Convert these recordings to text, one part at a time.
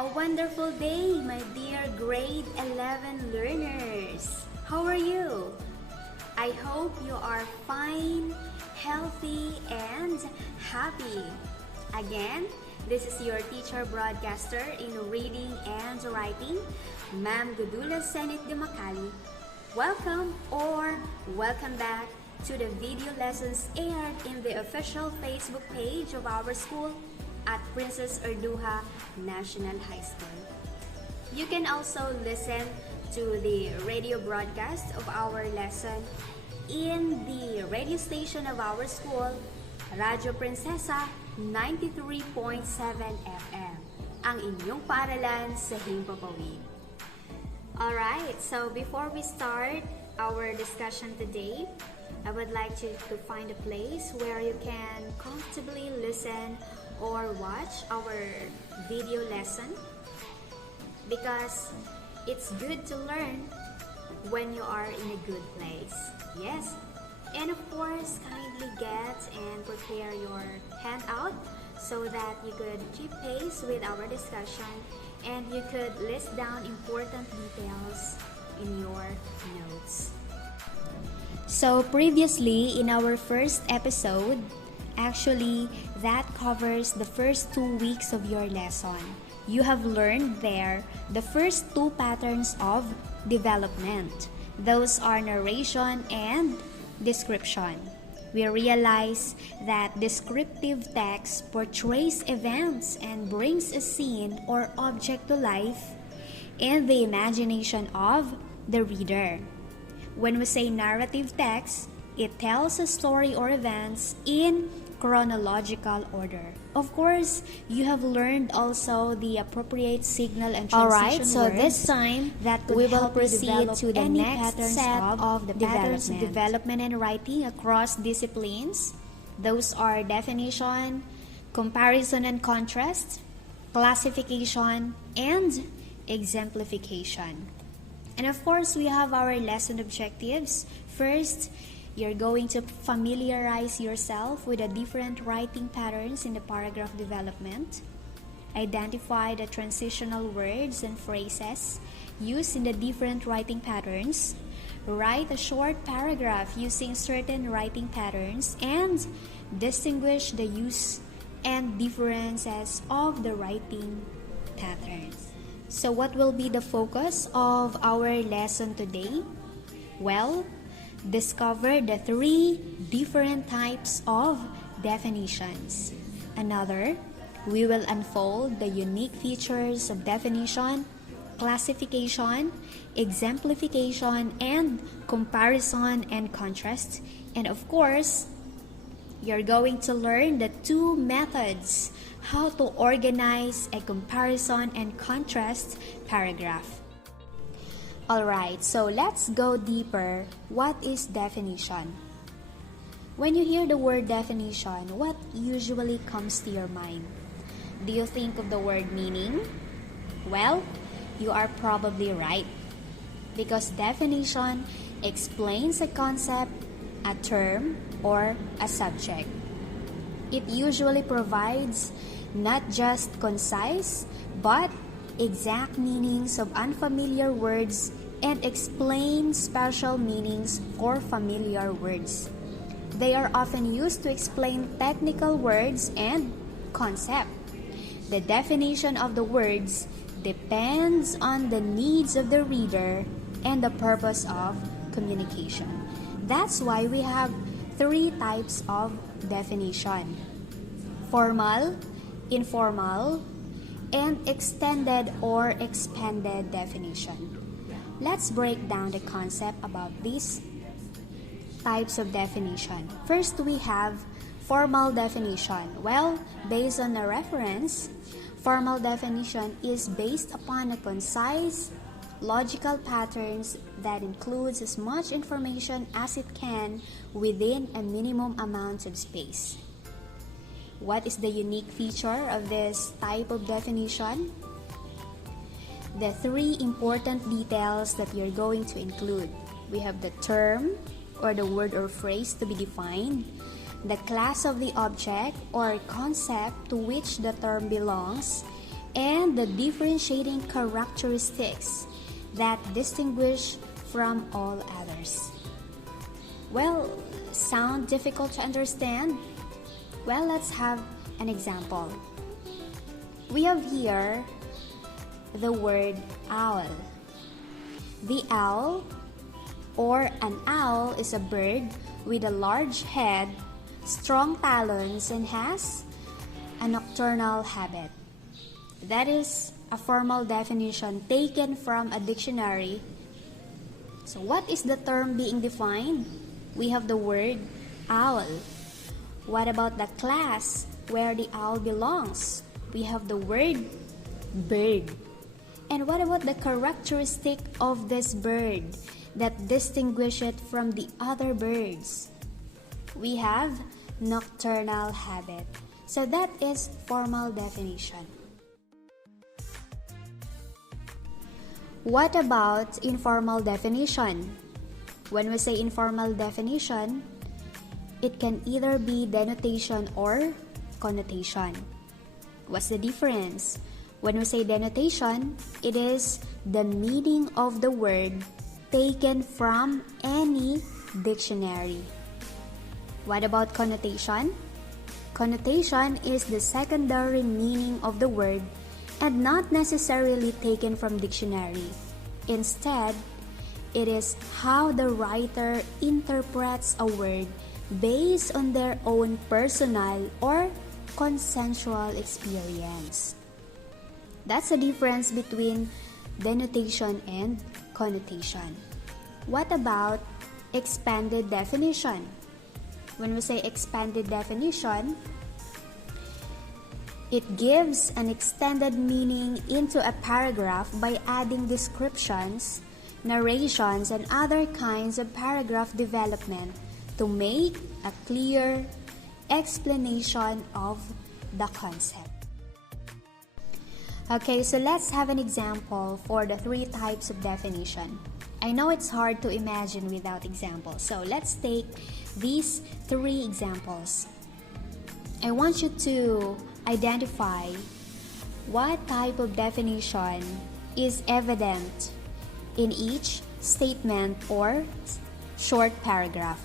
A wonderful day, my dear grade 11 learners. How are you? I hope you are fine, healthy, and happy. Again, this is your teacher broadcaster in reading and writing, Ma'am Gudula Senit de Macali. Welcome or welcome back to the video lessons aired in the official Facebook page of our school at Princess Erduha National High School. You can also listen to the radio broadcast of our lesson in the radio station of our school, Radyo Princesa 93.7 FM, ang inyong paaralan sa Himpapawid. Alright, so before we start our discussion today, I would like you to find a place where you can comfortably listen or watch our video lesson because it's good to learn when you are in a good place. Yes, and of course, kindly get and prepare your handout so that you could keep pace with our discussion and you could list down important details in your notes. So previously, in our first episode, actually, that covers the first 2 weeks of your lesson. You have learned there the first two patterns of development. Those are narration and description. We realize that descriptive text portrays events and brings a scene or object to life in the imagination of the reader. When we say narrative text, it tells a story or events in chronological order. Of course, you have learned also the appropriate signal and transition Alright, so words this time that we will help you proceed develop to the any next patterns set of of patterns of development. development and writing across disciplines. Those are definition, comparison and contrast, classification, and exemplification. And of course, we have our lesson objectives. First, you're going to familiarize yourself with the different writing patterns in the paragraph development. Identify the transitional words and phrases used in the different writing patterns. Write a short paragraph using certain writing patterns and distinguish the use and differences of the writing patterns. So what will be the focus of our lesson today? Well, discover the 3 different types of definitions. Another, we will unfold the unique features of definition, classification, exemplification, and comparison and contrast. And of course, you're going to learn the 2 methods how to organize a comparison and contrast paragraph. Alright, so let's go deeper. What is definition? When you hear the word definition, what usually comes to your mind? Do you think of the word meaning? Well, you are probably right. Because definition explains a concept, a term, or a subject. It usually provides not just concise, but exact meanings of unfamiliar words and explain special meanings for familiar words. They are often used to explain technical words and concepts. The definition of the words depends on the needs of the reader and the purpose of communication. That's why we have 3 types of definition: formal, informal, and extended or expanded definition. Let's break down the concept about these types of definition. First, we have formal definition. Well, based on the reference, formal definition is based upon a concise, logical patterns that includes as much information as it can within a minimum amount of space. What is the unique feature of this type of definition? The 3 important details that you're going to include. We have the term or the word or phrase to be defined, the class of the object or concept to which the term belongs, and the differentiating characteristics that distinguish from all others. Well, sound difficult to understand? Well, let's have an example. We have here the word owl. The owl or an owl is a bird with a large head, strong talons, and has a nocturnal habit. That is a formal definition taken from a dictionary. So what is the term being defined? We have the word owl. What about the class where the owl belongs? We have the word bird. And what about the characteristic of this bird that distinguish it from the other birds? We have nocturnal habit. So that is formal definition. What about informal definition? When we say informal definition, it can either be denotation or connotation. What's the difference? When we say denotation, it is the meaning of the word taken from any dictionary. What about connotation? Connotation is the secondary meaning of the word and not necessarily taken from dictionary. Instead, it is how the writer interprets a word based on their own personal or consensual experience. That's the difference between denotation and connotation. What about expanded definition? When we say expanded definition, it gives an extended meaning into a paragraph by adding descriptions, narrations, and other kinds of paragraph development to make a clear explanation of the concept. Okay, so let's have an example for the three types of definition. I know it's hard to imagine without examples, so let's take these three examples. I want you to identify what type of definition is evident in each statement or short paragraph.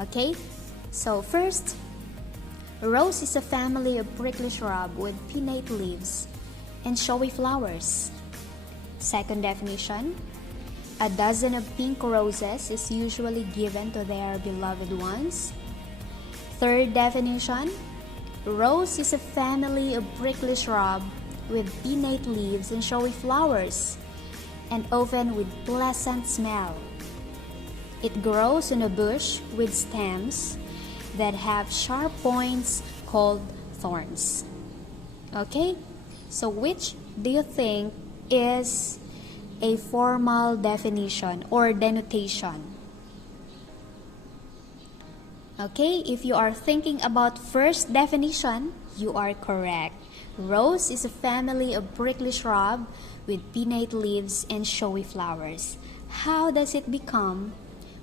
Okay, so first, rose is a family of prickly shrub with pinnate leaves and showy flowers. Second definition, a dozen of pink roses is usually given to their beloved ones. Third definition, rose is a family of prickly shrub with pinnate leaves and showy flowers, and often with pleasant smell. It grows on a bush with stems that have sharp points called thorns. Okay, so which do you think is a formal definition or denotation? Okay, if you are thinking about first definition, you are correct. Rose is a family of prickly shrub with pinnate leaves and showy flowers. How does it become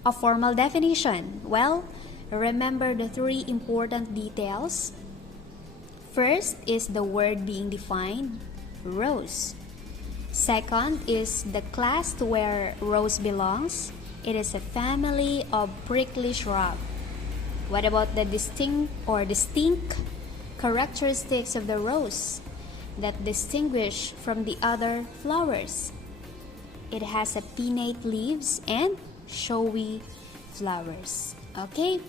a formal definition? Well, remember the three important details. First is the word being defined, rose. Second is the class to where rose belongs. It is a family of prickly shrub. What about the distinct characteristics of the rose that distinguish from the other flowers? It has a pinnate leaves and showy flowers. Okay?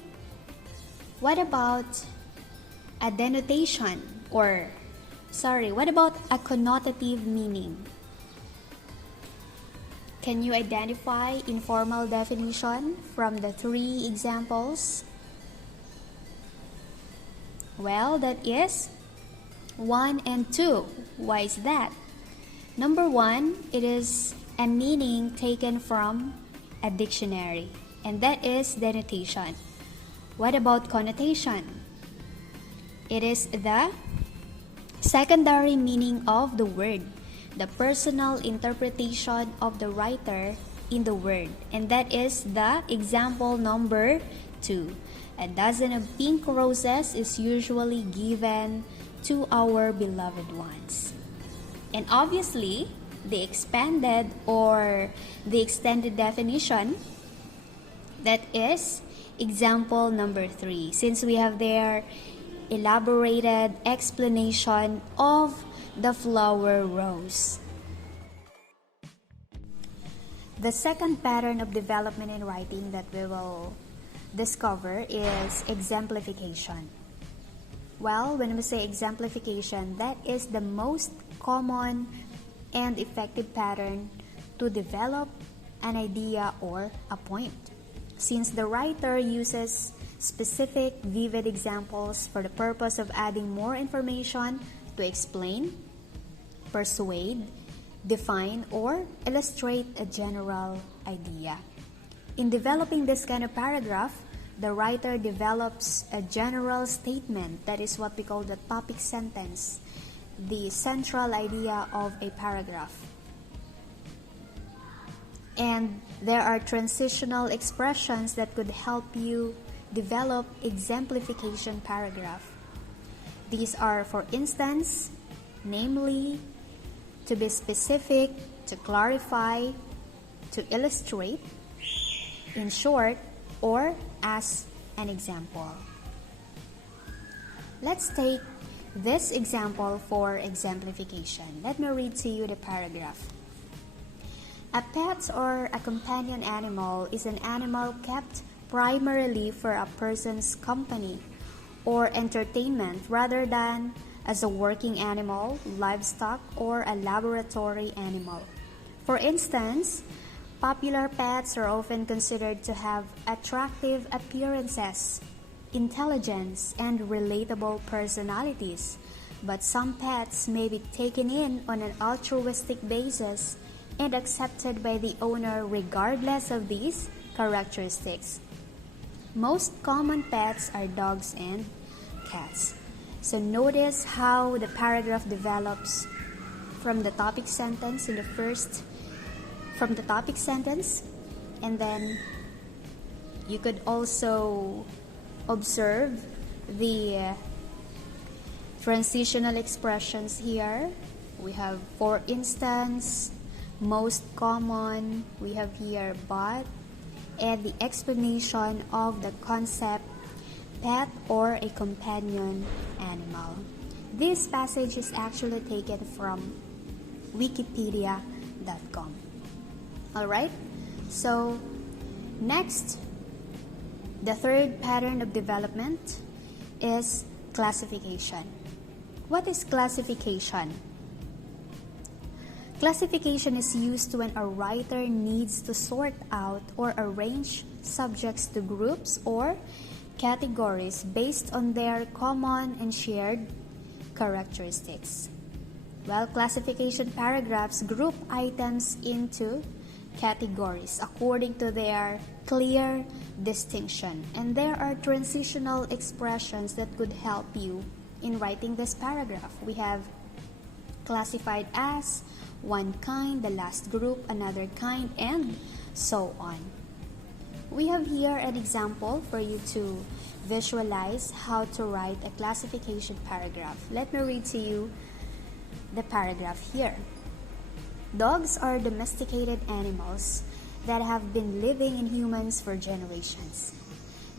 What about a denotation what about a connotative meaning? Can you identify informal definition from the three examples? Well, that is 1 and 2. Why is that? Number 1, it is a meaning taken from a dictionary, and that is denotation. What about connotation? It is the secondary meaning of the word, the personal interpretation of the writer in the word, and that is the example number 2. A dozen of pink roses is usually given to our beloved ones. And obviously, the expanded or the extended definition, that is example number 3, since we have their elaborated explanation of the flower rose. The second pattern of development in writing that we will discover is exemplification. Well, when we say exemplification, that is the most common and effective pattern to develop an idea or a point. Since the writer uses specific, vivid examples for the purpose of adding more information to explain, persuade, define, or illustrate a general idea. In developing this kind of paragraph, the writer develops a general statement, that is what we call the topic sentence, the central idea of a paragraph. And there are transitional expressions that could help you develop exemplification paragraph. These are, for instance, namely, to be specific, to clarify, to illustrate, in short, or as an example. Let's take this example for exemplification. Let me read to you the paragraph. A pet or a companion animal is an animal kept primarily for a person's company or entertainment rather than as a working animal, livestock, or a laboratory animal. For instance, popular pets are often considered to have attractive appearances, intelligence, and relatable personalities, but some pets may be taken in on an altruistic basis and accepted by the owner regardless of these characteristics. Most common pets are dogs and cats. So notice how the paragraph develops from the topic sentence and then you could also observe the transitional expressions here. We have, for instance, most common, we have here but, and the explanation of the concept pet or a companion animal. This passage is actually taken from wikipedia.com. Alright, so next, the third pattern of development is classification. What is classification? Classification is used when a writer needs to sort out or arrange subjects to groups or categories based on their common and shared characteristics. Well, classification paragraphs group items into categories according to their clear distinction, and there are transitional expressions that could help you in writing this paragraph. We have classified as, one kind, the last group, another kind, and so on. We have here an example for you to visualize how to write a classification paragraph. Let me read to you the paragraph here. Dogs are domesticated animals that have been living in humans for generations.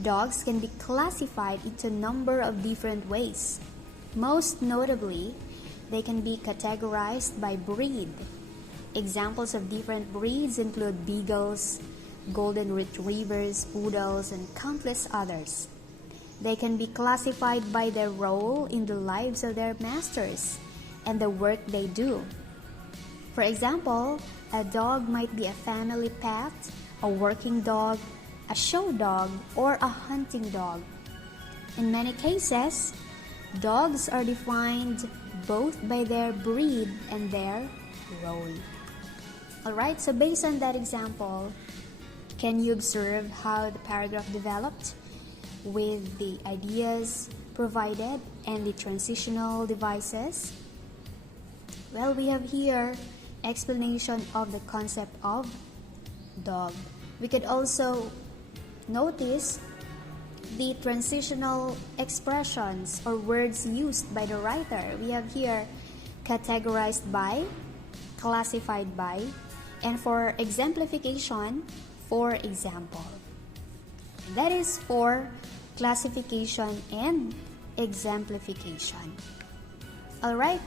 Dogs can be classified into a number of different ways. Most notably, they can be categorized by breed. Examples of different breeds include beagles, golden retrievers, poodles, and countless others. They can be classified by their role in the lives of their masters and the work they do. For example, a dog might be a family pet, a working dog, a show dog, or a hunting dog. In many cases, dogs are defined both by their breed and their role. Alright, so based on that example, can you observe how the paragraph developed with the ideas provided and the transitional devices? Well, we have here explanation of the concept of dog. We could also notice the transitional expressions or words used by the writer. We have here categorized by, classified by, and for exemplification, for example. That is for classification and exemplification. Alright,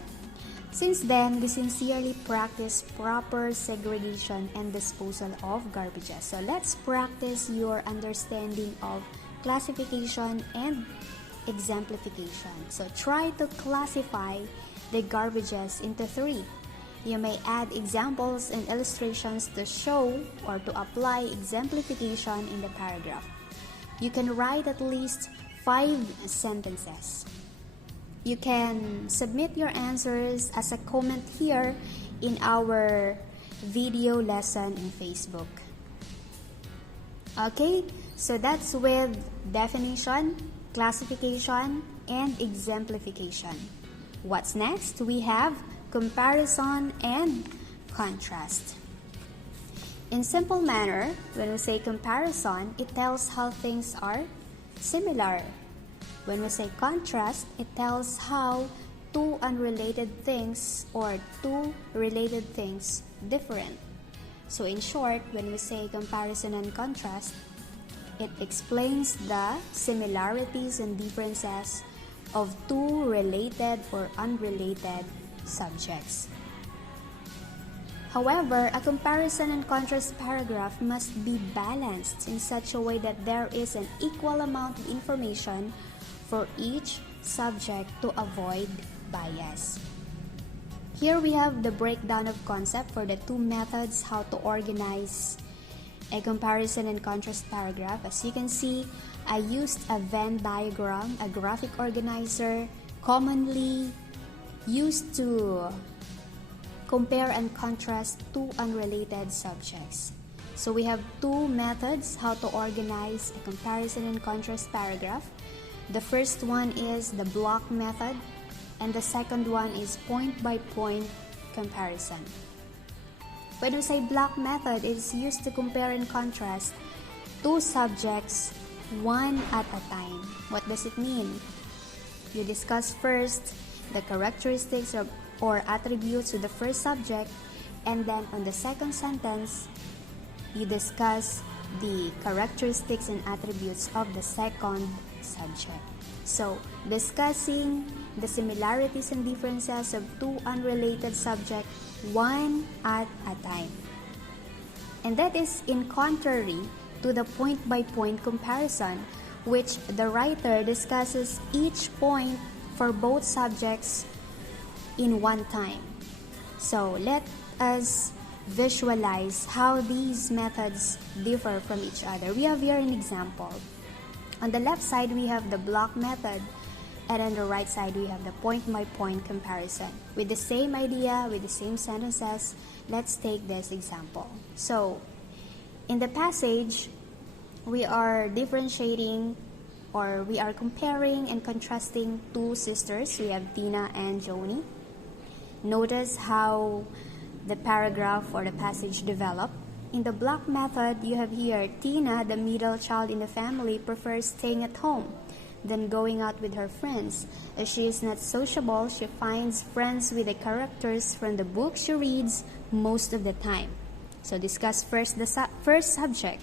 since then, we sincerely practice proper segregation and disposal of garbages. So let's practice your understanding of classification and exemplification. So try to classify the garbages into 3. You may add examples and illustrations to show or to apply exemplification in the paragraph. You can write at least 5 sentences. You can submit your answers as a comment here in our video lesson in Facebook. Okay, so that's with definition, classification, and exemplification. What's next? We have comparison and contrast. In simple manner, when we say comparison, it tells how things are similar. When we say contrast, it tells how two unrelated things or two related things different. So in short, when we say comparison and contrast, it explains the similarities and differences of two related or unrelated subjects. However, a comparison and contrast paragraph must be balanced in such a way that there is an equal amount of information for each subject to avoid bias. Here we have the breakdown of concept for the 2 methods how to organize a comparison and contrast paragraph. As you can see, I used a Venn diagram, a graphic organizer, commonly used to compare and contrast 2 unrelated subjects. So we have 2 methods how to organize a comparison and contrast paragraph. The first one is the block method, and the second one is point-by-point comparison. When we say block method, it is used to compare and contrast 2 subjects one at a time. What does it mean? You discuss first the characteristics or attributes of the first subject, and then on the second sentence, you discuss the characteristics and attributes of the second subject. So, discussing the similarities and differences of 2 unrelated subjects one at a time. And that is in contrary to the point-by-point comparison, which the writer discusses each point for both subjects in one time. So, let us visualize how these methods differ from each other. We have here an example. On the left side, we have the block method, and on the right side, we have the point-by-point comparison. With the same idea, with the same sentences, let's take this example. So, in the passage, we are differentiating or we are comparing and contrasting 2 sisters. We have Tina and Joni. Notice how the paragraph or the passage developed. In the block method, you have here Tina, the middle child in the family, prefers staying at home than going out with her friends. As she is not sociable, she finds friends with the characters from the book she reads most of the time. So discuss first the first subject.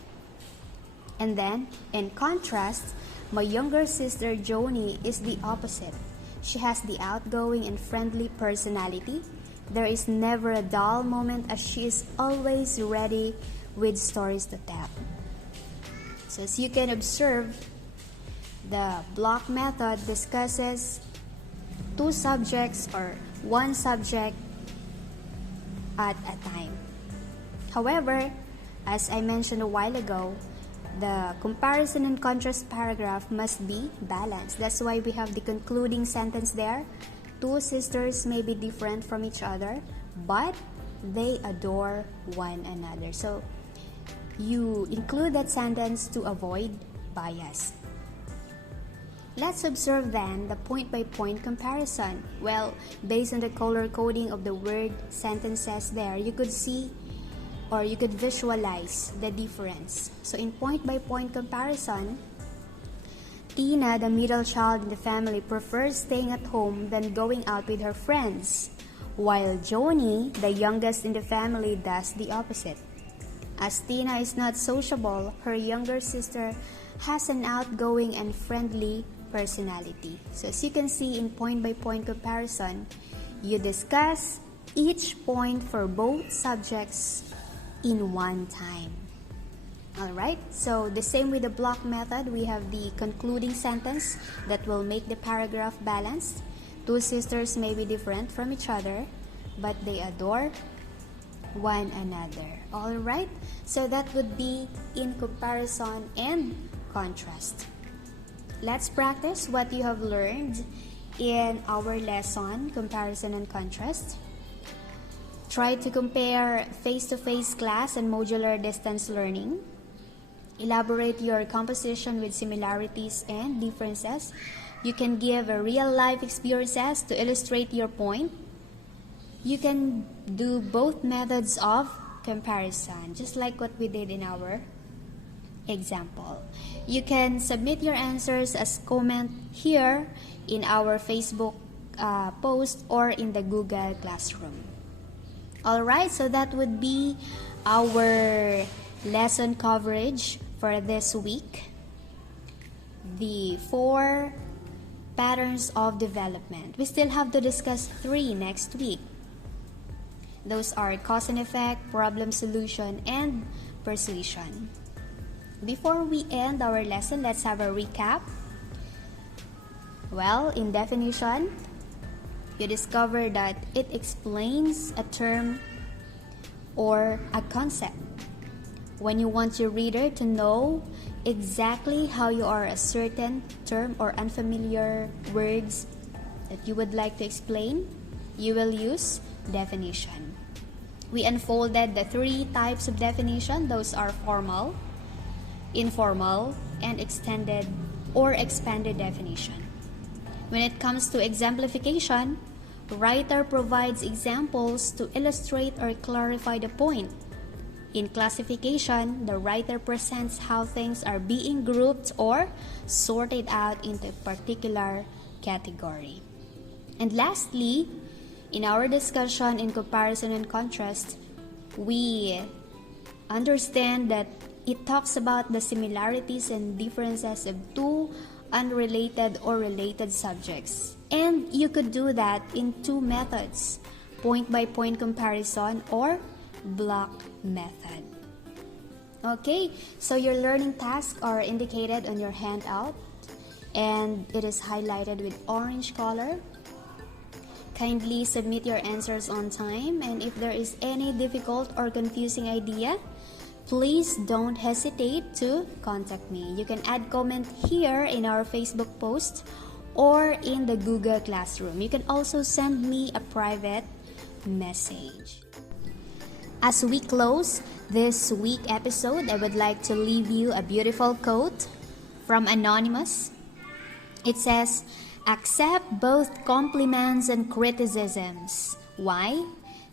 And then, in contrast, my younger sister Joni is the opposite. She has the outgoing and friendly personality. There is never a dull moment as she is always ready with stories to tell. So as you can observe, the block method discusses 2 subjects or 1 subject at a time. However, as I mentioned a while ago, the comparison and contrast paragraph must be balanced. That's why we have the concluding sentence there. 2 sisters may be different from each other, but they adore one another. So, you include that sentence to avoid bias. Let's observe then the point-by-point comparison. Well, based on the color coding of the word sentences there, you could see or you could visualize the difference. So, in point-by-point comparison, Tina, the middle child in the family, prefers staying at home than going out with her friends, while Joni, the youngest in the family, does the opposite. As Tina is not sociable, her younger sister has an outgoing and friendly personality. So as you can see in point-by-point comparison, you discuss each point for both subjects in one time. Alright, so the same with the block method, we have the concluding sentence that will make the paragraph balanced. Two sisters may be different from each other, but they adore one another. Alright, so that would be in comparison and contrast. Let's practice what you have learned in our lesson, comparison and contrast. Try to compare face-to-face class and modular distance learning. Elaborate your composition with similarities and differences. You can give a real-life experiences to illustrate your point. You can do both methods of comparison, just like what we did in our example. You can submit your answers as comment here in our Facebook post or in the Google Classroom. Alright, so that would be our lesson coverage for this week. The 4 patterns of development. We still have to discuss 3 next week. Those are cause and effect, problem solution, and persuasion. Before we end our lesson, let's have a recap. Well, in definition, you discover that it explains a term or a concept. When you want your reader to know exactly how you are a certain term or unfamiliar words that you would like to explain, you will use definition. We unfolded the 3 types of definition. Those are formal, informal, and extended or expanded definition. When it comes to exemplification, writer provides examples to illustrate or clarify the point. In classification, the writer presents how things are being grouped or sorted out into a particular category. And lastly, in our discussion in comparison and contrast, we understand that it talks about the similarities and differences of 2 unrelated or related subjects. And you could do that in 2 methods, point-by-point comparison or block method. Okay, so your learning tasks are indicated on your handout and it is highlighted with orange color. Kindly submit your answers on time, and if there is any difficult or confusing idea, please don't hesitate to contact me. You can add comment here in our Facebook post or in the Google Classroom. You can also send me a private message. As we close this week episode, I would like to leave you a beautiful quote from Anonymous. It says, "Accept both compliments and criticisms." Why?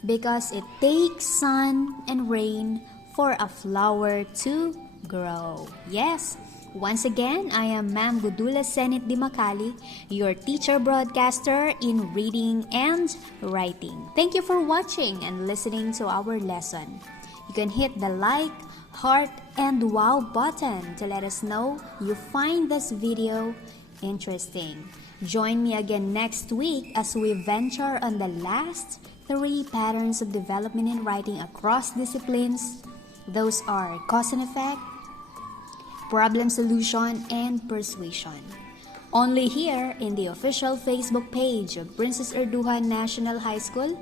Because it takes sun and rain for a flower to grow. Yes, once again, I am Ma'am Gudula Senit Dimakali, your teacher broadcaster in reading and writing. Thank you for watching and listening to our lesson. You can hit the like, heart, and wow button to let us know you find this video interesting. Join me again next week as we venture on the last 3 patterns of development in writing across disciplines. Those are cause and effect, problem solution, and persuasion. Only here in the official Facebook page of Princess Erduhan National High School,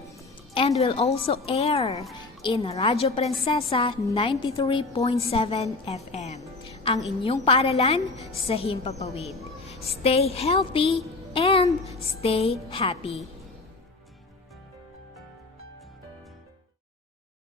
and will also air in Radyo Prinsesa 93.7 FM. Ang inyong paaralan sa Himpapawid. Stay healthy and stay happy.